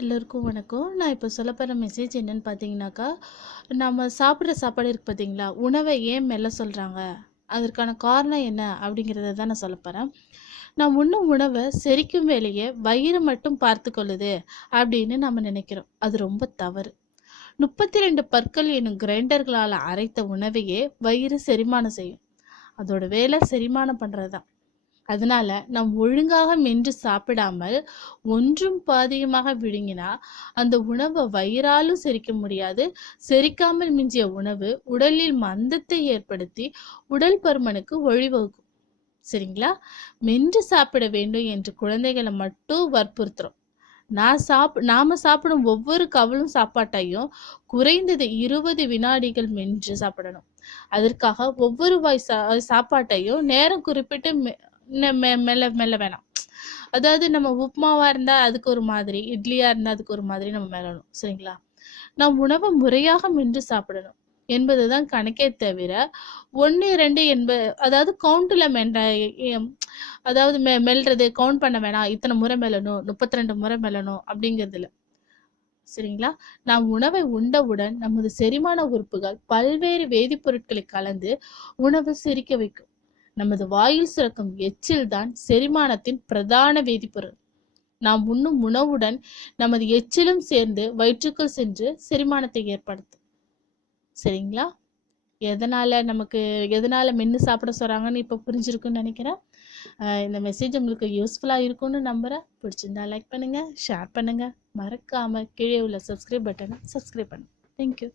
எல்லோருக்கும் வணக்கம். நான் இப்போ சொல்லப் போற மெசேஜ் என்னன்னு பார்த்தீங்கன்னாக்கா, நம்ம சாப்பிடுற சாப்பாடு இருக்கு பார்த்தீங்களா? உணவ ஏன் மெல்ல சொல்றாங்க? அதற்கான காரணம் என்ன? அப்படிங்கிறத தான் நான் சொல்லப் போறேன். நாம் உண்ணும் உணவ செரிக்கும் வேலைய வயிறு மட்டும் பார்த்துக்கொள்ளுது அப்படின்னு நம்ம நினைக்கிறோம். அது ரொம்ப தவறு. 32 பற்கள் எனும் கிரைண்டர்களால அரைத்த உணவையே வயிறு செரிமானம் செய்யும். அதோட வேலை செரிமானம் பண்றது தான். அதனால நாம் ஒழுங்காக மென்று சாப்பிடாமல் ஒன்றும் பாதியுமாக விழுங்கினா அந்த உணவை வயிறாலும் செரிக்க முடியாது. செரிக்காமல் மிஞ்சிய உணவு உடலில் மந்தத்தை ஏற்படுத்தி உடல் பருமனுக்கு வழிவகுக்கும். சரிங்களா? மென்று சாப்பிட வேண்டும் என்று குழந்தைகளை மட்டும் வற்புறுத்துறோம். நாம சாப்பிடும் ஒவ்வொரு கவலும் சாப்பாட்டையும் குறைந்தது 20 வினாடிகள் மென்று சாப்பிடணும். அதற்காக ஒவ்வொரு வாய் சாப்பாட்டையும் நேரம் குறிப்பிட்டு மெல்ல மெல்ல வேணாம். அதாவது நம்ம உப்புமாவா இருந்தா அதுக்கு ஒரு மாதிரி, இட்லியா இருந்தா அதுக்கு ஒரு மாதிரி நம்ம மெல்லணும். சரிங்களா? நாம் உணவை முறையாக மென்று சாப்பிடணும் என்பதுதான் கணக்கே தவிர 1, 2 அதாவது கவுண்ட்ல அதாவது மெல்றது கவுண்ட் பண்ண வேணாம். இத்தனை முறை மெல்லணும், 32 முறை மெல்லணும் அப்படிங்கிறது இல்ல. சரிங்களா? நாம் உணவை உண்டவுடன் நமது செரிமான உறுப்புகள் பல்வேறு வேதிப்பொருட்களை கலந்து உணவை செரிக்க வைக்கும். நமது வாயில் சுரக்கும் எச்சில் தான் செரிமானத்தின் பிரதான வேதிப்பொருள். நாம் உண்ணும் உணவுடன் நமது எச்சிலும் சேர்ந்து வயிற்றுக்குள் சென்று செரிமானத்தை ஏற்படுத்தும். சரிங்களா? எதனால மென்னு சாப்பிட சொல்றாங்கன்னு இப்ப புரிஞ்சிருக்குன்னு நினைக்கிறேன். இந்த மெசேஜ் உங்களுக்கு யூஸ்ஃபுல்லா இருக்கும்னு நம்புறேன். பிடிச்சிருந்தா லைக் பண்ணுங்க, ஷேர் பண்ணுங்க. மறக்காம கீழே உள்ள சப்ஸ்கிரைப் பட்டனை சப்ஸ்கிரைப் பண்ணுங்க. தேங்க்யூ.